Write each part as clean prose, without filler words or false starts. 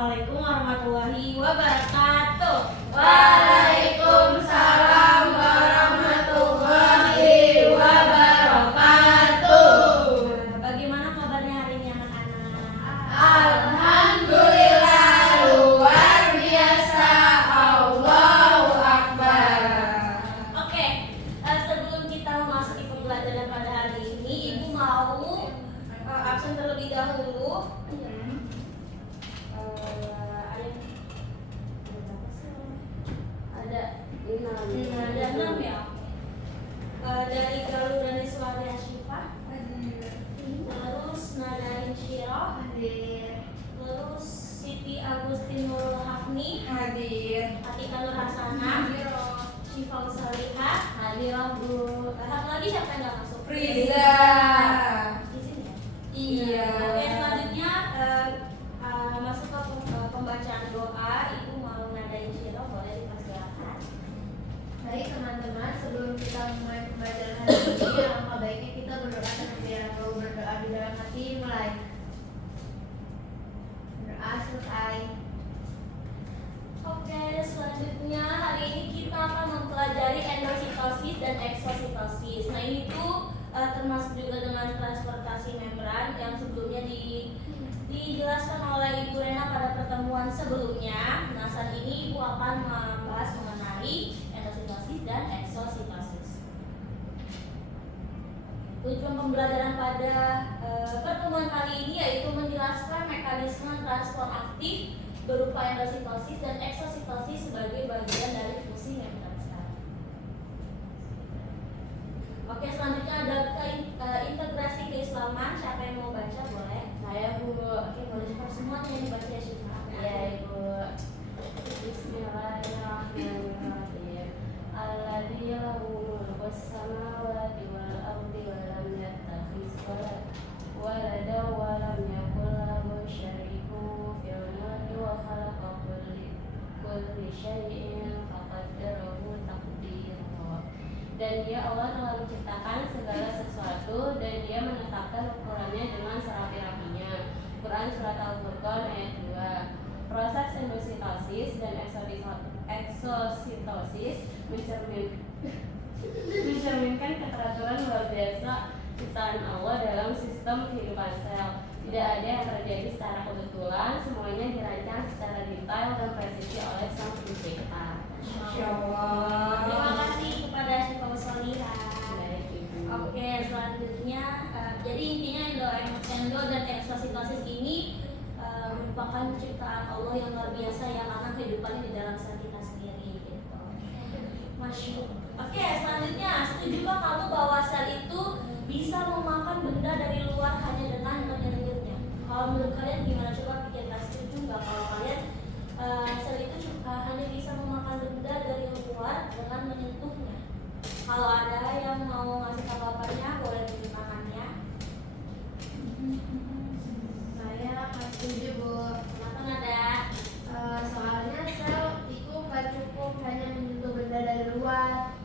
Assalamualaikum warahmatullahi wabarakatuh. Waalaikumsalam warahmatullahi wabarakatuh. Bagaimana kabarnya hari ini anak-anak? Alhamdulillah luar biasa. Allahu Akbar. Oke, sebelum kita memasuki pembelajaran pada hari ini, Ibu mau absen terlebih dahulu. Ada 6 ya. Dari Galuh dan Iswari Asyifa, terus Nadain Syirah, terus Siti Agustinul Hafni, Atika Nur Hasanah, Syifa Salihah, satu lagi siapa yang nggak masuk? Friza. Di sini ya? Iya. Oke, selanjutnya masuk ke pembacaan doa. Ibu mau ngadain syirah, boleh dipersilakan. Baik teman-teman, sebelum kita mulai pembelajaran hari ini, alangkah baiknya kita berdoa terlebih dahulu. Berdoa di dalam hati, mulai. Berdoa selesai. Oke, selanjutnya hari ini kita akan mempelajari endositosis dan eksositosis. Nah, ini tuh termasuk juga dengan transportasi membran yang sebelumnya dijelaskan oleh Ibu Rena pada pertemuan sebelumnya. Nah, saat ini Ibu akan membahas mengenai endositosis dan eksositosis. Tujuan pembelajaran pada pertemuan kali ini yaitu menjelaskan mekanisme transport aktif berupa endositosis dan eksositosis sebagai bagian dari fungsi membran sel. Oke, selanjutnya ada integrasi keislaman. Siapa yang mau baca boleh? Saya Bu. Oke, boleh semuanya yang dibaca ya Syifa. Ya Ibu. Bismillahirrahmanirrahim. Alladzi lahu mulkus samawati wal ardi wa lam yattakhiz waladan wa lam yakul lahu syarikun fil mulki wa khalaqa kulli syai'in faqaddarahu taqdira. Dan Dia Allah telah menciptakan segala sesuatu dan Dia menetapkan ukurannya dengan serapi-rapinya. Quran Surat Al-Furqan ayat 2. Proses endositosis dan eksositosis mencerminkan keteraturan luar biasa ciptaan Allah dalam sistem kehidupan sel. Tidak ada yang terjadi secara kebetulan, semuanya dirancang secara detail dan presisi oleh Sang Pencipta. Masya Allah. Terima kasih kepada Syifa Salihah. Oke, selanjutnya jadi intinya endo dan eksositosis ini merupakan ciptaan Allah yang luar biasa ya, karena kehidupannya di dalam sel kita sendiri gitu. Masya Allah. Oke, selanjutnya setujukah kamu bahwa sel itu bisa memakan benda dari luar hanya dengan menyentuhnya? Kalau menurut kalian gimana? Coba pikirkan, setuju nggak kalau kalian sel itu hanya bisa memakan benda dari luar dengan menyentuhnya? Kalau ada yang mau ngasih tanggapannya boleh tunjuk tangannya. Saya setuju Bu. Kenapa nada? Soalnya sel itu nggak cukup hanya menyentuh benda dari luar.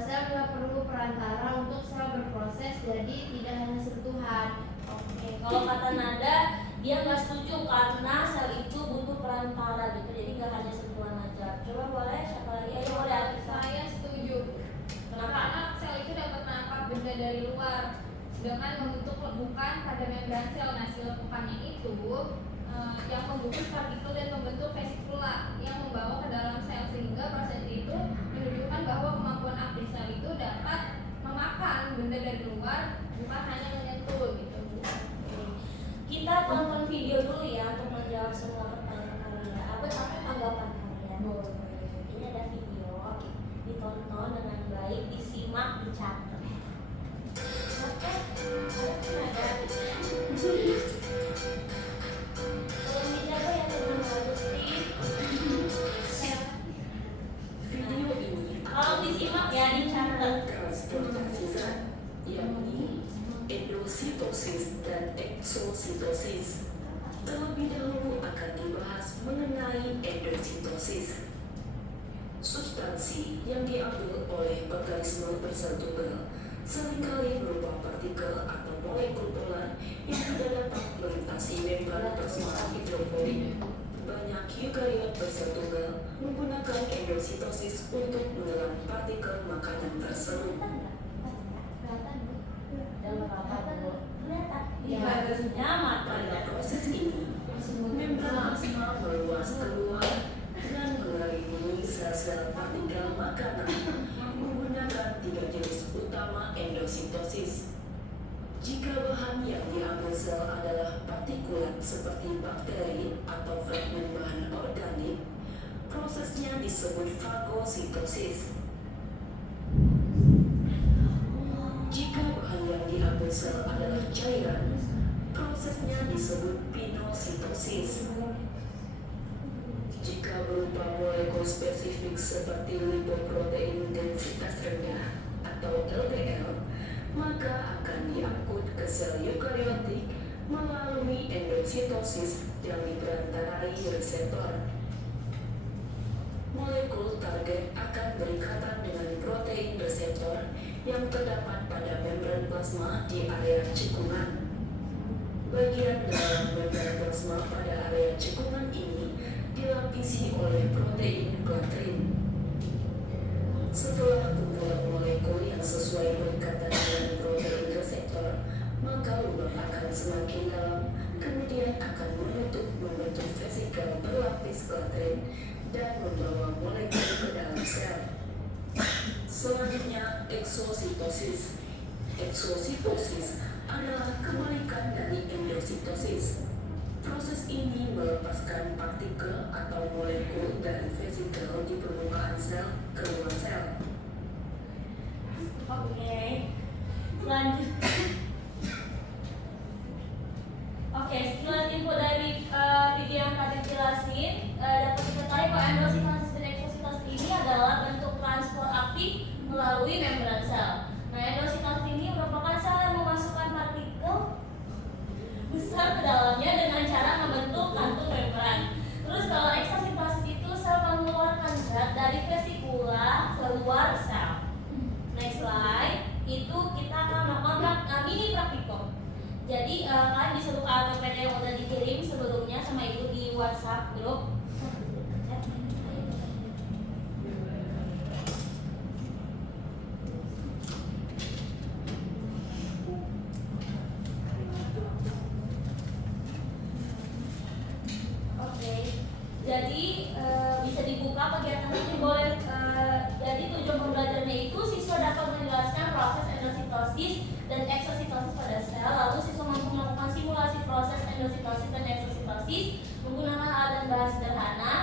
Sel nggak perlu perantara untuk sel berproses, jadi tidak hanya sentuhan. Oke, kalau kata nada dia nggak setuju karena sel itu butuh perantara gitu, jadi nggak hanya sentuhan aja. Coba boleh siapa lagi? Ayo boleh Alisa. Saya setuju. Kenapa? Karena sel itu dapat menangkap benda dari luar, sedangkan membentuk lekukan pada membran sel. Nah, si lekukannya itu yang membungkus partikel dan membentuk vesikula yang membawa ke dalam sel, sehingga proses itu menunjukkan bahwa kemampuan aktif sel itu dapat memakan benda dari luar, bukan hanya menyentuh gitu. Kita tonton video dulu ya untuk menjawab semua pertanyaan kalian. Apa tanggapan kalian? Ini ada video, ditonton dengan baik, disimak, dicatat. Oke, ada. Tolong dijaga ya teman-teman. Video ini Kalau disimak ya dicatat. transportasi zat, yakni endositosis dan eksositosis. Terlebih dahulu akan dibahas mengenai endositosis. Substansi yang diambil oleh organisme bersel-tunggal seringkali berupa partikel atau molekul polar yang tidak dapat melintasi membran plasma hidrofolik. bersel-tunggal menggunakan endositosis untuk menelan partikel makanan tersebut. Harusnya mata Pada proses ini, membran plasma meluas keluar dan melindungi sel-sel partikel makanan menggunakan 3 jenis utama endositosis. Jika bahan yang diambil sel adalah partikulat seperti bakteri atau fragmen bahan organik, prosesnya disebut fagositosis. Jika bahan yang diambil sel adalah cairan, prosesnya disebut pinositosis. Jika berupa molekul spesifik seperti lipoprotein densitas rendah atau LDL, maka akan diangkut ke sel eukariotik melalui endositosis yang diperantarai reseptor. Molekul target akan berikatan dengan protein reseptor yang terdapat pada membran plasma di area cekungan. Bagian dalam membran plasma pada area cekungan ini dilapisi oleh protein glatrin. Setelah kumpulan molekul yang sesuai berikatan dengan protein reseptor, maka lubang akan semakin dalam, kemudian akan membentuk vesikel berlapis glatrin dan membawa molekul ke dalam sel. Selanjutnya, eksositosis. Eksositosis adalah kebalikan dari endositosis. Proses ini melepaskan partikel atau molekul dari vesikel di permukaan sel ke luar sel. Oke. Selanjutnya. Oke, setelah info dari video yang tadi jelasin, dapat diketahui bahwa endositosis dan eksositosis ini adalah bentuk transport aktif melalui membran sel. Nah, endositosis ini merupakan sel yang memasukkan partikel besar ke dalamnya dengan cara membentuk kantung membran. Terus kalau eksositosis itu sel mengeluarkan zat dari vesikula keluar sel. Next slide, itu kita akan melakukan mini praktikum. Jadi kalian disuruh PPT yang udah dikirim sebelumnya sama ibu di WhatsApp grup. Jadi bisa dibuka kegiatan ini boleh. Jadi tujuan pembelajarannya itu siswa dapat menjelaskan proses endositosis dan eksositosis pada sel. Lalu siswa mampu melakukan simulasi proses endositosis dan eksositosis menggunakan alat dan bahan sederhana.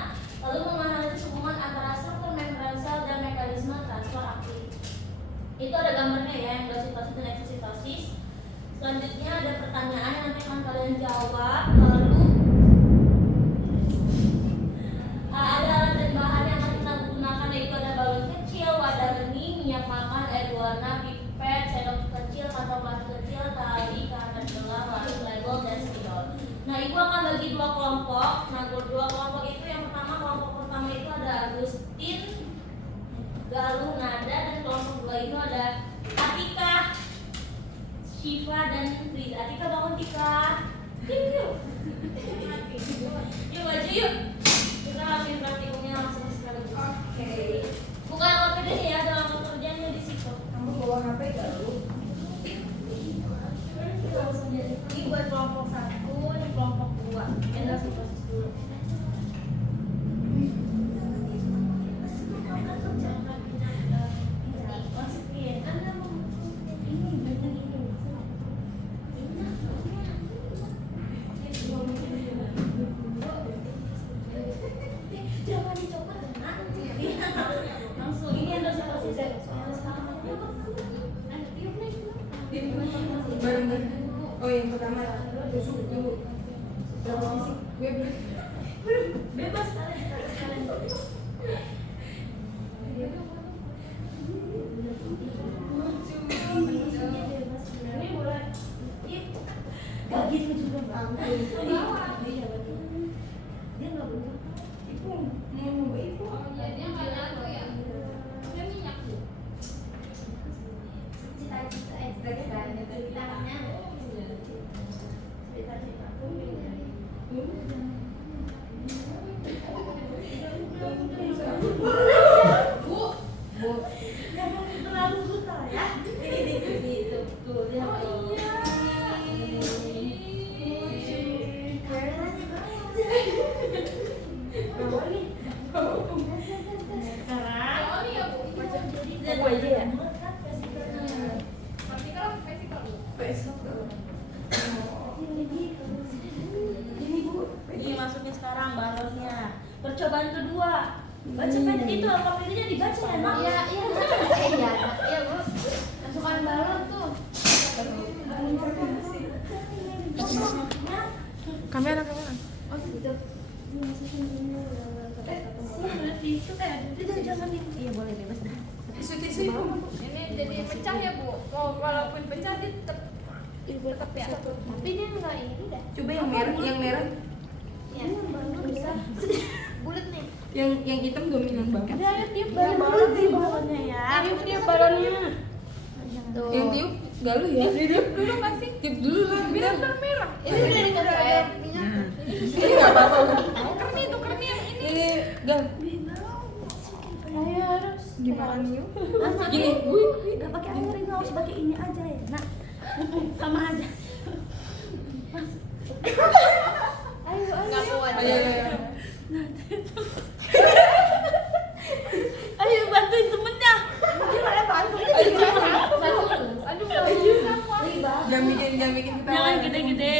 Lalu menganalisis hubungan antara struktur membran sel dan mekanisme transfer aktif. Itu ada gambarnya ya, endositosis dan eksositosis. Selanjutnya ada pertanyaan yang nanti akan kalian jawab. Lalu ada alat dan bahan yang akan kita gunakan, yaitu ada balon kecil, wadah bening, minyak makan, air warna, pipet, sendok kecil, kantong plastik kecil, tali, karpet gelang, lalu label dan spidol. Nah, ibu akan bagi dua kelompok. Nah, dua kelompok itu yang pertama, kelompok pertama itu ada Agustin, Galuh, Nada, dan kelompok dua itu ada Atika, Shiva, dan Friza. Atika bangun Tika. Yuk maju yuk. Kita langsung praktikumnya langsung sekaligus. Oke. Bukan OPD ya, dalam pekerjaannya di situ. Kamu bawa HP gak lu? Ini buat kelompok 1, ini kelompok 2. Kita proses dulu. Jangan dicoba langsung. Ini endositosis ya. Oh, yang pertama tusuk dulu. Bebas kalian. Ini boleh. Gak gitu juga bang. Dia nggak bener. Ibu mau nyoba ibu. Oh iya, dia nggak nyatu ya. Dia minyak tuh. sekarang balonnya. Percobaan kedua. Baca pendek itu alfabetnya dibaca ya, Nak? Iya, Bu. Masukkan balon tuh. Kamera. Oh, gitu. Itu kayak jangan iya boleh bebas dah. Tisu. Ini jadi pecah ya Bu. Walaupun pecah dia tetap ya. Tapi dia enggak ini dah. Coba yang merah. Ya, balon bisa. Bulat nih. Yang hitam dominan banget. Udah ayo tiup balon di balonnya ya. Tiup balonnya. Tuh. Yang tiup galuh ya. Tiup dulu masih. Tiup dulu lah. Biar merah. Ini udah dikasih air minyak. Ini enggak apa-apa. Tuker nih yang ini. Ini gal. Ayo harus. Gimana nih? Masa Gini, nggak pakai air ini harus pakai ini aja ya, Nak. Sama aja. Ayo. Nggak kuat. Ayo. Ayo bantuin temennya. Aduh, nggak bisa kuat. Jangan bikin kita. Jangan gede-gede.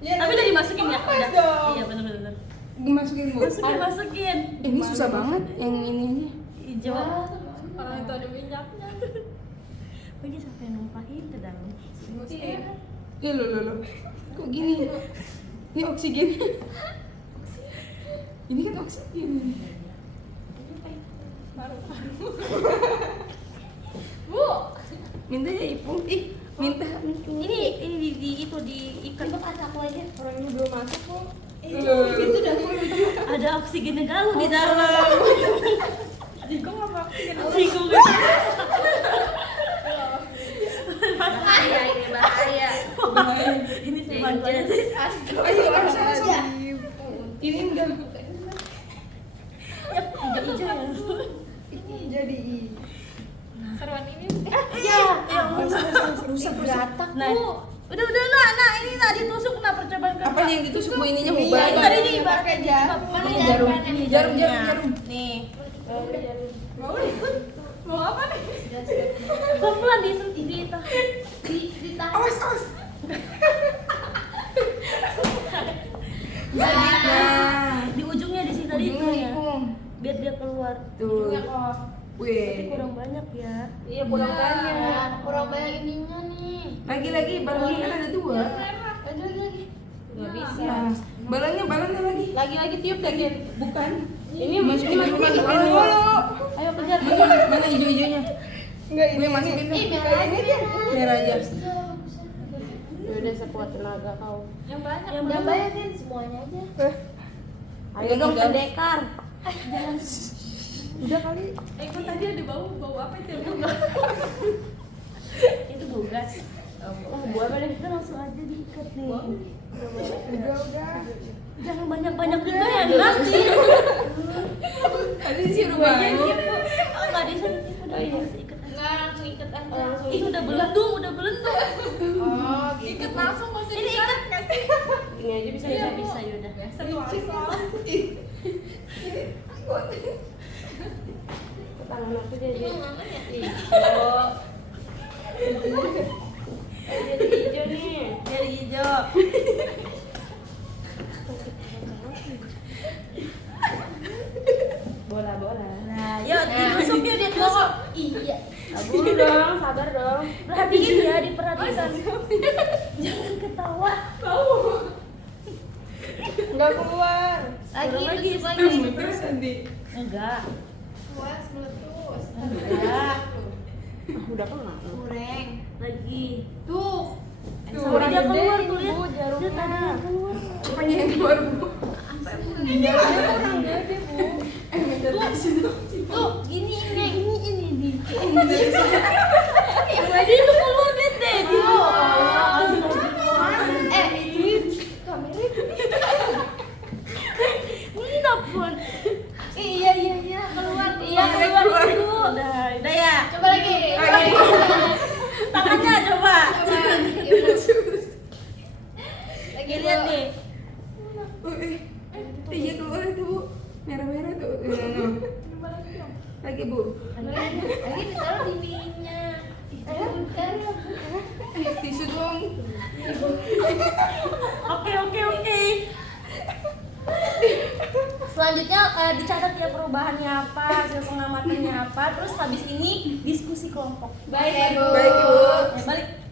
Ya, Tapi udah dimasukin ya? Pas Udah. dong. Iya benar. Masukin Bu. Masukin. Ini susah banget yang ini aja. Hijau. Orang itu ada minyaknya. Bagi sampai numpahin ke dalam. Ya lo. Kok gini? Ini oksigen. Ini kan oksigen. Bu, Minta ya Ipung. Minta. Ini di itu diikat. Untuk aku aja. Orang ini belum masuk kok. Itu dah. Ada oksigennya galau di dalam. Jiko apa oksigen? Jiko. Bahaya ini bahaya. Ini cuma aja sih. Ayo langsung. Ini enggak. Ya, hijau ya. Jadi Seruan ini. rusak. Nah, udah nak ini nak ditusuk nak percobaan kedua. Apa yang ditusuk Bu ininya Bu? Ini tadi nih pakai jarum. Jarum. Nih. Mau apa nih? Pelan ditahan. Awas. Nah, di ujungnya di sini tadi itu Ujungnya ya. Ipung. Biar dia keluar. Tuh. kok. Tapi Wih. kurang banyak ya. Iya, kurang banyak. Kurang banyak ininya nih. Lagi balonnya kan ada 2. Lagi. Nggak bisa. Ya. Balonnya lagi. Lagi tiup lagi. Bukan. Ini Masukin dulu. Ayo kejar. Mana hijau-hijaunya? Enggak, ini masukin dulu. merah aja. Merah aja. Udah sekuat tenaga kau. Yang banyak. Yang bayarin semuanya aja. Ayo dong pendekar. Udah kali. Kok tadi ada bau apa itu? Itu bogas. Buah apa deh? Kita langsung aja diikat nih. Udah. Jangan banyak-banyak juga ya nanti. Tadi disuruh banyak. Oh, nggak bisa ditipu dah. Langsung ikat aja. Enggak, langsung ikat aja. Itu udah belendung. Oh, Ikat langsung masih Ini ikat. Ini aja bisa. Bisa yaudah. Seru asal. Tangan aku jadi. Oh, Jadi hijau nih. dari hijau. Bola. Nah, yuk ditusuk yuk ditusuk. Iya. Sabar dong, sabar dong. Perhatiin ya, diperhatikan. Jangan ketawa. Enggak keluar. Lagi. Terus nanti. Enggak. Puas meletus. Enggak. Udah kena. Kurang. Lagi. Tuh. Sampai dia keluar tuh lihat. Bu, jarumnya. Dia tadi dia keluar. Apanya yang keluar Bu? Kurang gede, Bu. Minta tisu dong. Tuh, ini. Tadi itu keluar gede. Ini dapur. Iya, keluar. Iya, keluar dulu. Udah ya. Coba lagi. Tangannya coba. Lagi Lihat nih. Iya keluar itu Bu. Merah-merah tuh. Lagi Bu. Lagi ditaruh di minyak. Ayo, taruh. Tisu dong. Oke. Selanjutnya dicatat ya perubahannya apa, hasil pengamatannya apa. Terus habis ini diskusi kelompok. Baik, Bu. Baik, Ibu.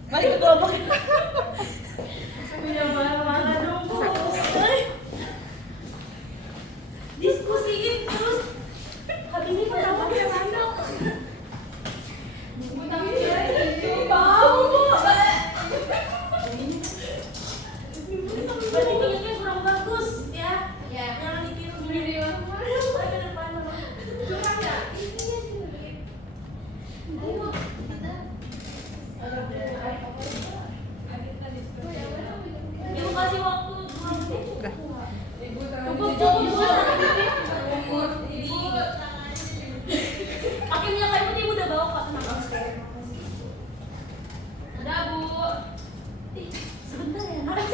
Balik ke kelompok. Udah marah-marah dong, Bu. Diskusiin terus. Habis ini pendapatnya mana? Bau, Bu. Berarti minyaknya kurang bagus ya. Ya. Jangan ditiru video. Ayo ke depan. Curang nggak? Isinya sih lebih. Ayo, kita. Ibu kasih waktu 2 menit. Udah. Ibu Cukup, pakai minyak kayu putih. Ibu udah bawa kok, tenang. Udah, Bu. Sebentar ya, Nak.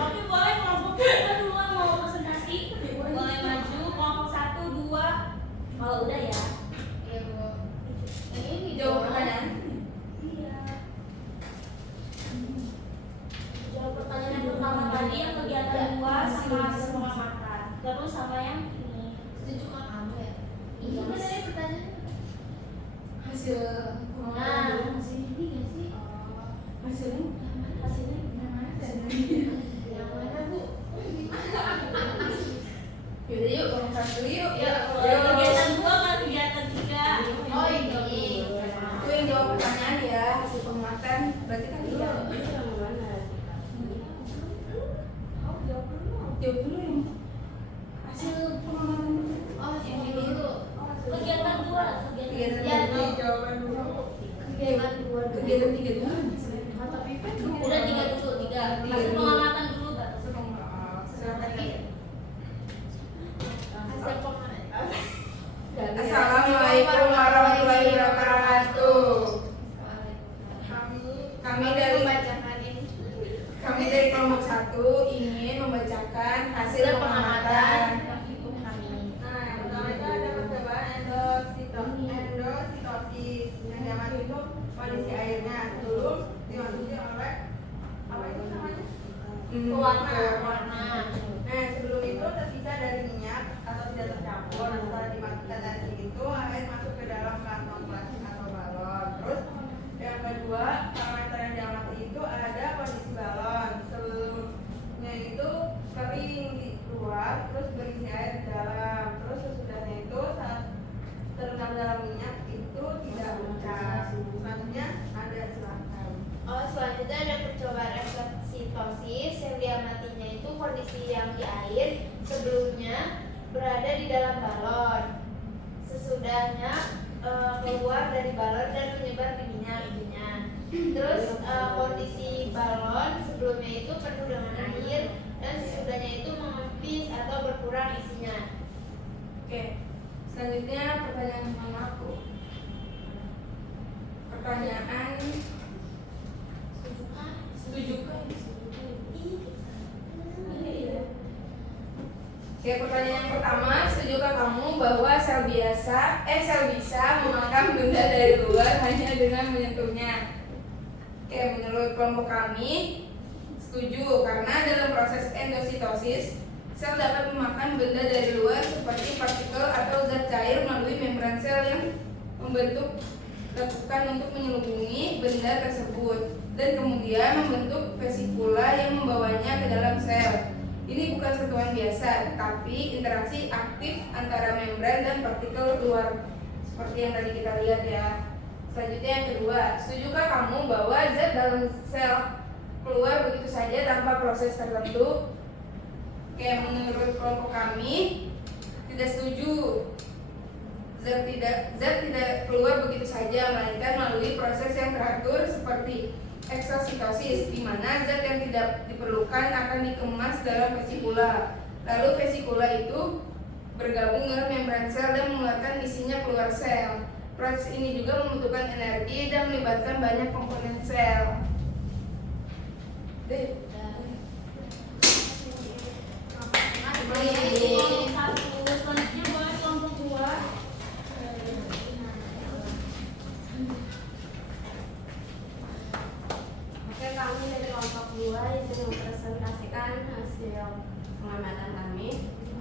Tapi boleh kelompok kita duluan mau presentasi, boleh maju kelompok 1, 2. Kalau udah ya. Iya, Bu. Yang ini Jawab dong. pertanyaan. Iya. Jawab pertanyaan yang pertama tadi yang kegiatan 2 sama hasil pengamatan. Terus sama yang ini. Setuju kan kamu ya? Iya. Kan tadi pertanyaan Hasil nah, masih ini nggak sih? hasilnya Hasilnya Yang mana, Bu? yaudah yuk orang satu yuk. Ya, kegiatan 2 kan kegiatan 3. Oh, ini. Aku yang jawab pertanyaan ya, hasil pengamatan berarti kan iya. Jawab dulu yang hasil pengamatan. Oh, yang ini dulu. Kegiatan 2, kegiatan Ya, Kegiatan no. jawaban dulu. Kegiatan dua. Kegiatan 3 dulu. Udah 3 dulu, 3. Hasil pengamatan dulu, Mbak. Silakan. Hasil pengamatan. Assalamualaikum warahmatullahi wabarakatuh. Kami dari membacakan ini. Kami dari kelompok 1 ingin membacakan hasil pengamatan. Nah, pertama itu ada percobaan endositosis. Yang diamati itu kondisi airnya sebelum dimasuki oleh apa itu namanya? Pewarna. Nah, sebelum itu terpisah dari minyak atau tidak tercampur. Nah, setelah dimatikan dari itu air masuk ke dalam kantong plastik atau balon. Terus yang kedua, parameter yang diamati itu ada kondisi balon. Sebelumnya itu kering di luar, terus berisi air di dalam. Terus sesudahnya itu saat terendam dalam minyak itu tidak pecah. Selanjutnya ada silakan. Oh, selanjutnya ada percobaan eksositosis yang diamatinya itu kondisi yang di air sebelumnya berada di dalam balon. Sesudahnya keluar dari balon dan menyebar di minyak intinya. Terus kondisi balon sebelumnya itu penuh dengan air dan sesudahnya itu mengempis atau berkurang isinya. Oke. Selanjutnya pertanyaan sama aku. Pertanyaan setuju kan? Oke, pertanyaan yang pertama, setujukah kamu bahwa sel bisa memakan benda dari luar hanya dengan menyentuhnya? Oke, menurut kelompok kami setuju karena dalam proses endositosis sel dapat memakan benda dari luar seperti partikel atau zat cair melalui membran sel yang membentuk lekukan untuk menyelubungi benda tersebut dan kemudian membentuk vesikula yang membawanya ke dalam sel. Ini bukan sentuhan biasa, tapi interaksi aktif antara membran dan partikel luar seperti yang tadi kita lihat ya. Selanjutnya yang kedua, setujukah kamu bahwa zat dalam sel keluar begitu saja tanpa proses tertentu? Oke, menurut kelompok kami tidak setuju. Zat tidak keluar begitu saja, melainkan melalui proses yang teratur seperti eksositosis, di mana zat yang tidak diperlukan akan dikemas dalam vesikula. Lalu vesikula itu bergabung dengan membran sel dan mengeluarkan isinya keluar sel. Proses ini juga membutuhkan energi dan melibatkan banyak komponen sel. Kelompok 1, selanjutnya boleh kelompok 2.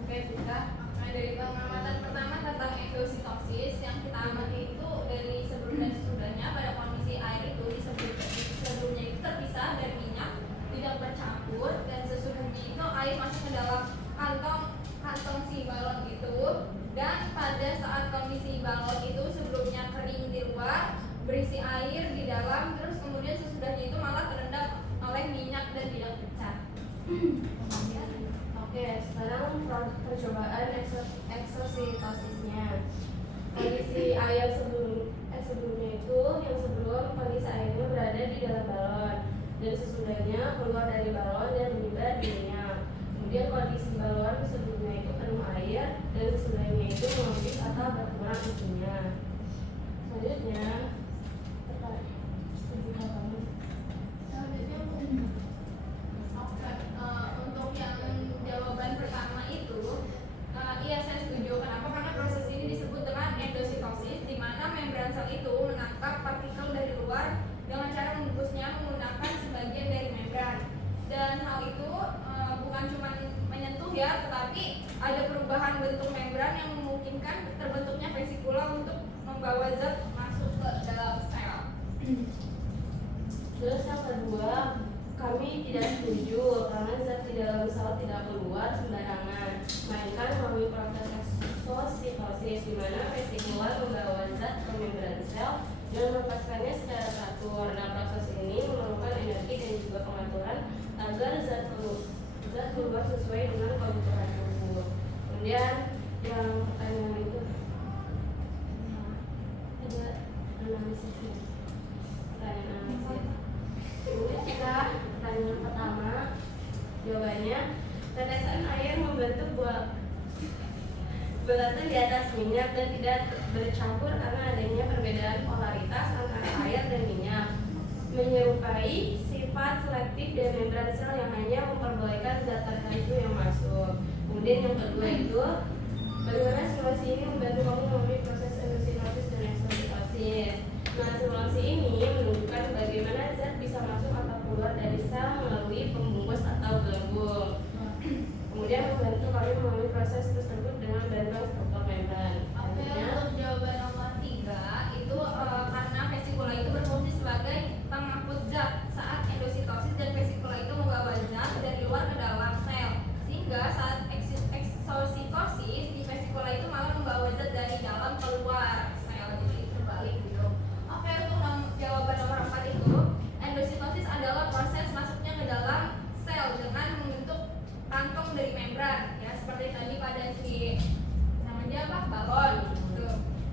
Oke, sudah. Nah, dari pengamatan pertama tentang endositosis yang kita amati itu dari sebelum dan sesudahnya pada kondisi air itu sebelumnya itu terpisah dari minyak, tidak bercampur, dan sesudahnya itu air masuk ke dalam kantong si balon itu. Dan pada saat kondisi balon itu sebelumnya kering di luar, berisi air di dalam, terus kemudian sesudahnya itu malah terendam oleh minyak dan tidak pecah. Oke, sekarang percobaan eksositosisnya. Kondisi air sebelumnya itu yang sebelum kondisi airnya berada di dalam balon dan sesudahnya keluar dari balon dan menyebar di minyak. Kemudian kondisi balon sebelumnya itu penuh air dan sesudahnya itu menghabis atau berkurang isinya. Selanjutnya, setujukah kamu? Oke, untuk yang jawaban pertama itu, iya saya setuju. Kenapa? Karena proses ini disebut dengan endositosis, di mana membran sel itu menangkap partikel dari luar dengan cara membungkusnya menggunakan sebagian dari membran. Dan hal itu bukan cuma menyentuh ya, tetapi ada perubahan bentuk membran yang memungkinkan terbentuknya vesikula untuk membawa zat masuk ke dalam sel. Terus yang kedua, kami tidak setuju karena zat di dalam sel tidak keluar sembarangan, melainkan melalui proses eksositosis di mana vesikula membawa zat ke membran sel dan melepaskannya secara teratur. Nah, proses ini memerlukan energi dan juga pengaturan agar zat keluar sesuai dengan kebutuhan tubuh. Kemudian yang pertanyaan itu ada analisisnya. Pertanyaan analisis. Kemudian kita pertanyaan pertama, jawabannya tetesan air membentuk bulatan di atas minyak dan tidak bercampur karena adanya perbedaan polaritas antara air dan minyak, menyerupai sifat selektif dari membran sel yang hanya memperbolehkan zat tertentu yang masuk. Kemudian yang kedua itu, bagaimana simulasi ini membantu kamu melalui proses endositosis dan eksositosis. Nah, simulasi ini menunjukkan bagaimana zat bisa masuk atau keluar dari sel melalui pembungkus atau gelembung. Kemudian membantu kami melalui proses tersebut dengan bantuan struktur membran. Oke, untuk jawaban nomor 3 itu karena vesikula itu berfungsi sebagai pengangkut zat saat endositosis dan vesikula itu membawa zat dari luar ke dalam sel, sehingga saat eksositosis di vesikula itu malah membawa zat dari dalam keluar sel, jadi terbalik gitu. Oke, untuk jawaban nomor 4 itu endositosis adalah proses masuknya ke dalam sel dengan membentuk kantong dari membran ya, seperti tadi pada si namanya apa, balon gitu.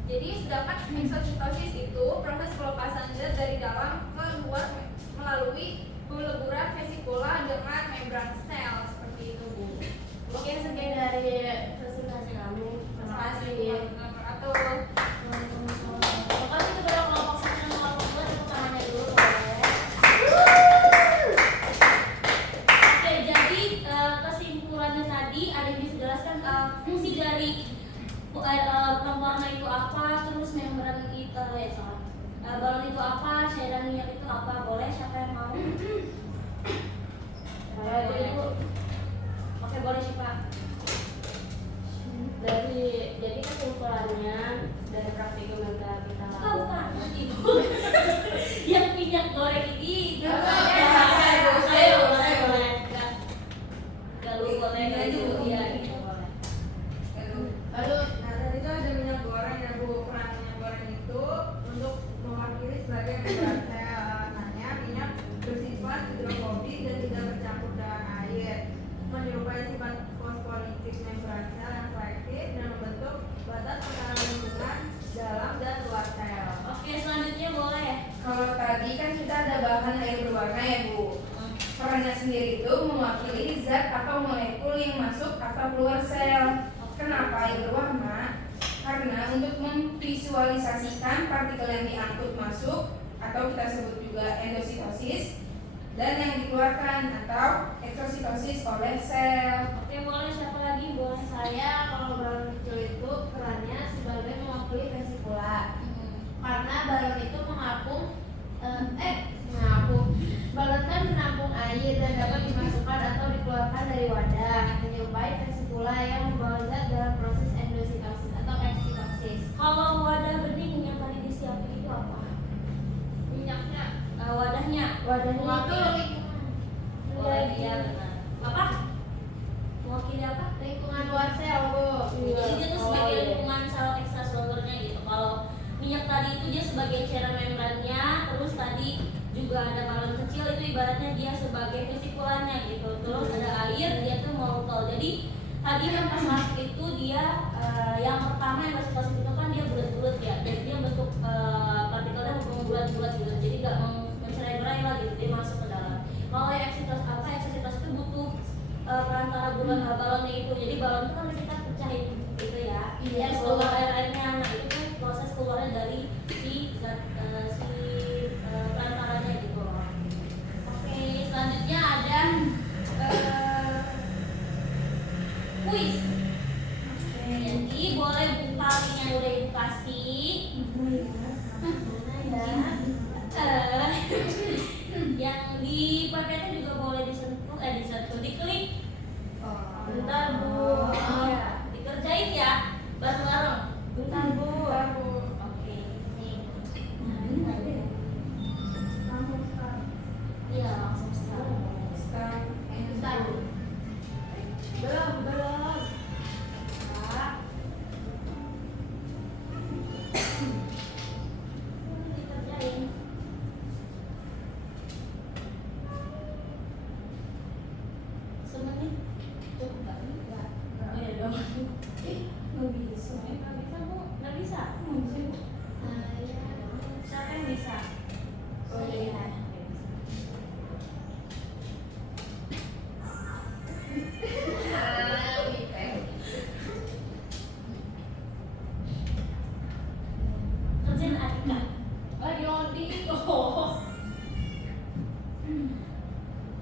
Jadi sedangkan eksositosis itu proses pelepasan zat dari dalam ke luar melalui peleburan vesikula dengan membran sel, seperti itu Bu. Oke, sekian dari presentasi kami. Terima kasih. Atau Terima kasih kepada kelompok 1 dan kelompok 2, tepuk tangannya dulu boleh. Oke, jadi kesimpulannya tadi ada yang bisa jelaskan fungsi dari pewarna itu apa, terus membran itu balon itu apa, cairan minyak itu apa, boleh siapa yang mau? Ibu. Oke, boleh Syifa. Jadi kesimpulannya dari praktikum yang telah kita Bukan, lakukan. Ibu. Yang minyak goreng ini. Saya boleh. Kalau boleh aja Bu dia gitu boleh. Lalu, nah tadi itu ada minyak goreng ya Bu. Peran minyak goreng itu untuk mewakili sebagai membran sel. Alasannya minyak bersifat hidrofobik dan tidak bercampur dengan air, menyerupai sifat fosfolitik membran sel yang selektif dan membentuk batas antara lingkungan dalam dan luar sel. Oke, selanjutnya boleh. Kalau tadi kan kita ada bahan air berwarna ya Bu. Perannya sendiri itu mewakili zat atau molekul yang masuk atau keluar sel. Kenapa air berwarna? Karena untuk memvisualisasikan partikel yang diangkut masuk atau kita sebut juga endositosis dan yang dikeluarkan atau eksositosis oleh sel. Oke, boleh siapa lagi? Boleh Saya kalau balon kecil itu perannya sebagai mewakili vesikula. Karena balon itu mengapung balon kan menampung air dan dapat dimasukkan atau dikeluarkan dari wadah, menyerupai vesikula yang membawa wadahnya itu Mewakili. Boleh dia benar. Apa? Mewakili apa? lingkungan luar sel, Bu. Jadi dia tuh sebagai iya. lingkungan sel ekstraselulernya gitu. Kalau minyak tadi itu dia sebagai cairan membrannya, terus tadi juga ada balon kecil itu ibaratnya dia sebagai vesikulannya gitu. Terus ada air dia tuh molekul. Jadi tadi kan pas masuk itu dia yang pertama yang masuk masuk itu kan dia bulat-bulat ya. Jadi dia bentuk partikelnya bulat-bulat gitu. Jadi nggak mencerai-berai lah gitu. Dia masuk ke dalam. Kalau yang eksitos itu butuh perantara balonnya itu. Jadi balon itu kan kita pecahin gitu ya. Iya, Yang keluar airnya. Nah itu kan proses keluarnya dari si perantaranya gitu. Oke, selanjutnya ada kuis. Jadi boleh buka link yang udah ibu kasih. Yang di PPT juga boleh disentuh, diklik. Bentar Bu. Ya, dikerjain ya, bareng-bareng. Bentar Bu. Oke. Iya, langsung start. Belum. Kak. Dikerjain. Semenit cukup nggak? Oh ya dong. Nggak bisa Bu. Nggak bisa. Siapa yang bisa? Oh iya. Kerjaan Atika. Lagi loading. Oh.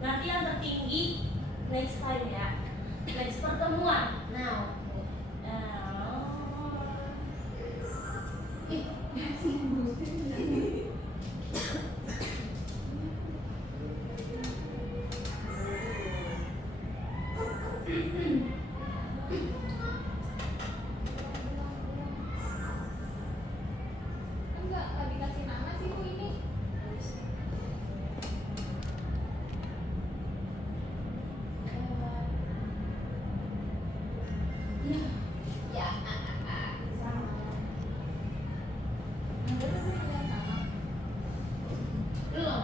Nanti yang tertinggi next time ya. Next pertemuan. Now. Enggak dikasih nama sih Bu ini. Ya. Belum.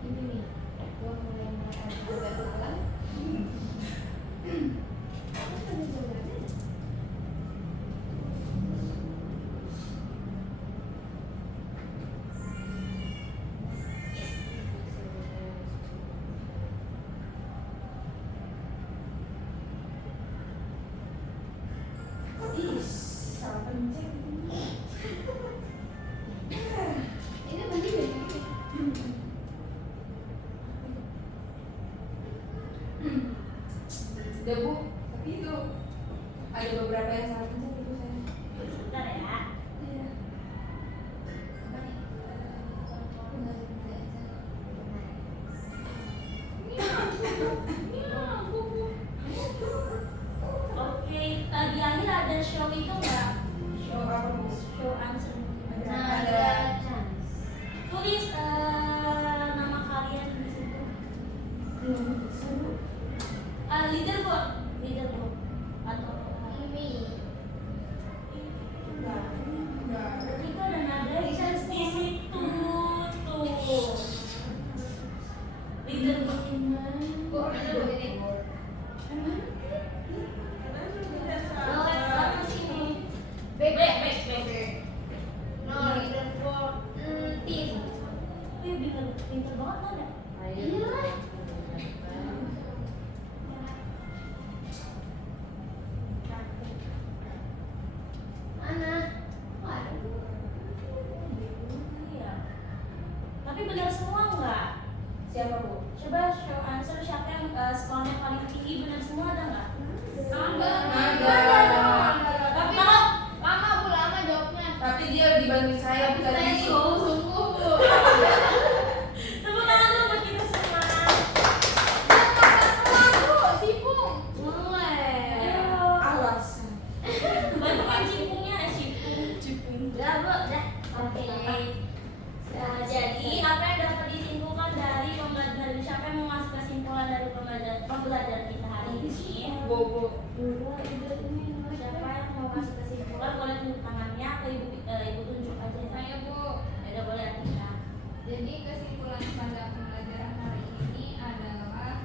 Ini nih. Gua mulai agak pelan. Ini mandi dari Udah Bu, tapi itu ada beberapa yang salah pencet itu saya. Sebentar ya. Oke, di akhir ada show itu nggak? Show apa Bu? Show answer. Ada. Tulis nama kalian di situ. Leaderboard atau Enggak. itu ada nada di situ tuh. Leaderboard Bu, ada Bu ini. Taruh sini. Back. Oke. No leaderboard. Tim. Pinter banget nada. Iya. Mana? Waduh. Iya. Tapi benar semua nggak? Siapa Bu? Coba show answer siapa yang skornya paling tinggi, benar semua ada nggak? Ada. Tapi lama Bu, lama jawabnya. Tapi dia dibanding saya Saya tadi. sungguh-sungguh Bu. Tepuk tangan dulu buat kita semua. Bu, sibuk. Ayo. Awas. Bantu bobo. Siapa yang mau kasih kesimpulan boleh tunjuk tangannya atau ibu tunjuk aja. Saya Bu. Ya boleh Atika. Jadi kesimpulan pada pembelajaran hari ini adalah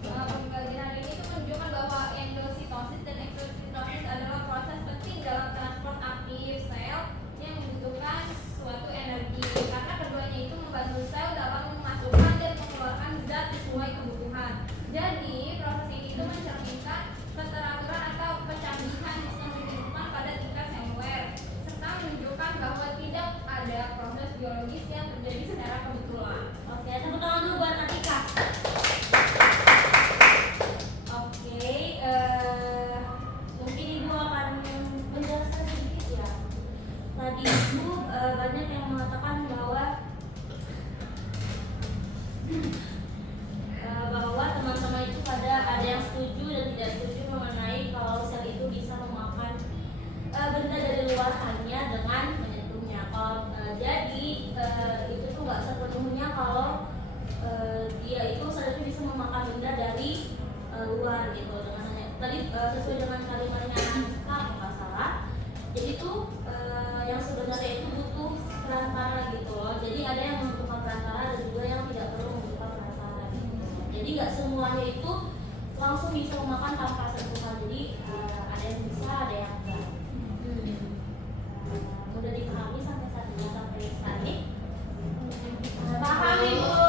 pembelajaran hari ini itu menunjukkan bahwa endositosis dan eksositosis adalah proses penting dalam transport aktif sel yang membutuhkan suatu energi karena keduanya itu membantu sel dalam memasukkan dan mengeluarkan zat sesuai kebutuhan. Jadi proses ini itu mencerminkan keteraturan atau kecanggihan sistem kehidupan pada tingkat seluler serta menunjukkan bahwa tidak ada proses biologis yang terjadi secara kebetulan. Oke, tepuk tangan dulu buat Atika. Oke, mungkin ibu akan menjelaskan sedikit ya. Tadi ibu banyak yang mengatakan bahwa teman-teman itu ada yang setuju dan tidak setuju mengenai kalau sel itu bisa memakan benda dari luar hanya dengan menyentuhnya. Kalau jadi itu tuh nggak sepenuhnya kalau dia itu seharusnya bisa memakan benda dari luar gitu dengan hanya tadi sesuai dengan kalimatnya Anika nggak salah. Jadi tuh yang sebenarnya itu butuh perantara gitu loh. Jadi ada yang membutuhkan perantara dan juga yang tidak perlu membutuhkan perantara gitu. Jadi nggak semuanya itu langsung bisa memakan tanpa sentuhan. Jadi ada yang bisa, ada yang enggak. Mudah dipahami sampai saat ini. Paham ibu?